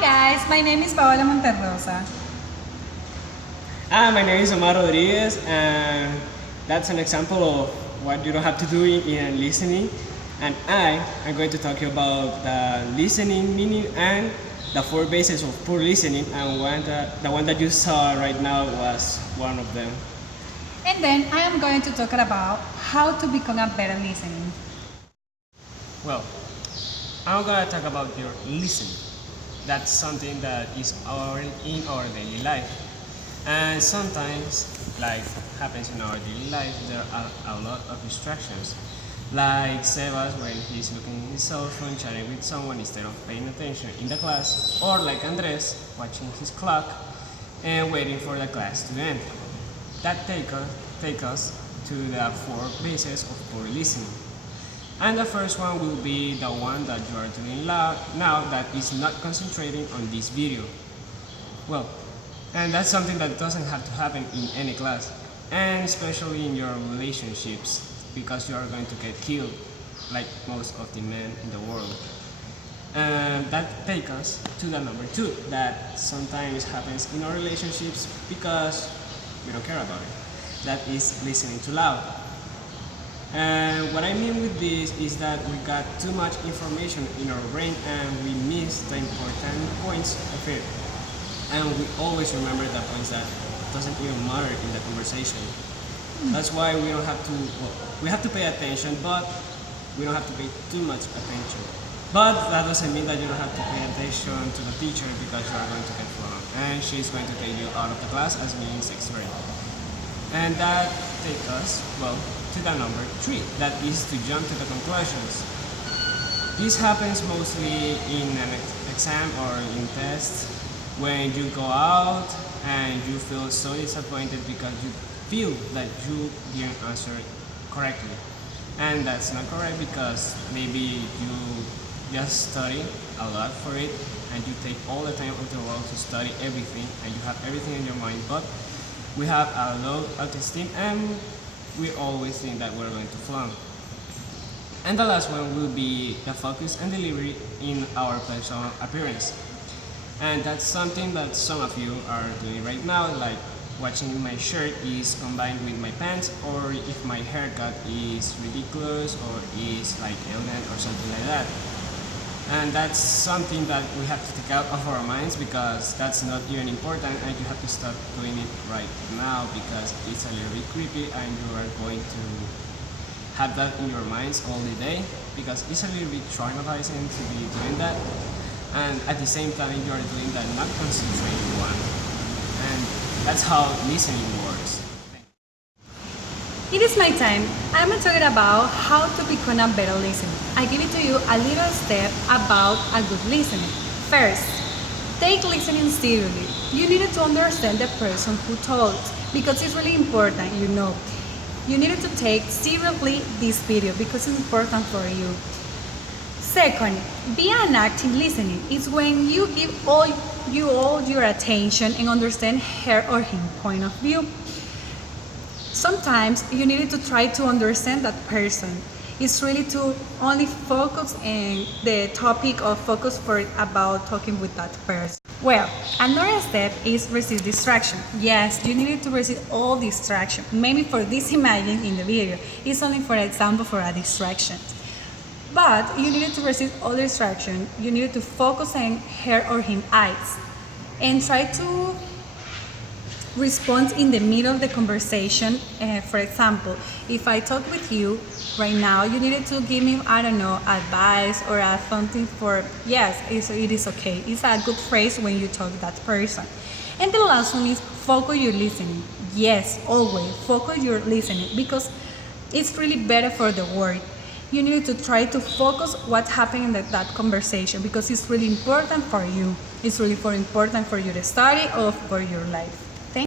Hi guys, my name is Paola Monterrosa. My name is Omar Rodriguez, and that's an example of what you don't have to do in listening. And I am going to talk to you about the listening meaning and the four bases of poor listening. And the one that you saw right now was one of them. And then I am going to talk about how to become a better listener. Well, I'm gonna talk about your listening. That's something that is in our daily life. And sometimes, like happens in our daily life, there are a lot of distractions. Like Sebas when he's looking at his cell phone, chatting with someone instead of paying attention in the class, or like Andres watching his clock and waiting for the class to end. That take us to the four bases of poor listening. And the first one will be the one that you are doing now that is not concentrating on this video. Well, and that's something that doesn't have to happen in any class, and especially in your relationships, because you are going to get killed, like most of the men in the world. And that takes us to the number two, that sometimes happens in our relationships because we don't care about it. That is listening too loud. And what I mean with this is that we got too much information in our brain and we miss the important points of it. And we always remember the points that doesn't even matter in the conversation. That's why we don't have to, well, we have to pay attention, but we don't have to pay too much attention. But that doesn't mean that you don't have to pay attention to the teacher because you are going to get flown. And she's going to take you out of the class as being in sixth grade. And that takes us, well, to the number three, that is to jump to the conclusions. This happens mostly in an exam or in tests when you go out and you feel so disappointed because you feel that you didn't answer correctly. And that's not correct because maybe you just study a lot for it and you take all the time of the world to study everything and you have everything in your mind, but we have a low self-esteem and we always think that we're going to flunk. And the last one will be the focus and delivery in our personal appearance. And that's something that some of you are doing right now, like watching my shirt is combined with my pants, or if my haircut is ridiculous or is like elegant or something like that. And that's something that we have to take out of our minds because that's not even important and you have to stop doing it right now because it's a little bit creepy and you are going to have that in your minds all the day because it's a little bit traumatizing to be doing that, and at the same time you are doing that not concentrating one, and that's how listening works. It is my time. I'm talking about how to become a better listener. I give it to you a little step about a good listening. First, take listening seriously. You needed to understand the person who talks because it's really important, you know. You needed to take seriously this video because it's important for you. Second, be an active listening. It's when you give all your attention and understand her or him point of view. Sometimes you need to try to understand that person. It's really to only focus on the topic of focus for about talking with that person. Well, another step is resist distraction. Yes, you need to resist all distraction. Maybe for this imagine in the video, it's only for example for a distraction. But you need to resist all distraction. You need to focus on her or him eyes and try to respond in the middle of the conversation. For example, if I talk with you right now, you needed to give me, I don't know, advice or something for, yes, it is okay. It's a good phrase when you talk to that person. And the last one is focus your listening. Yes, always focus your listening because it's really better for the word. You need to try to focus what's happening in that conversation because it's really important for you. It's really important for you to study or for your life.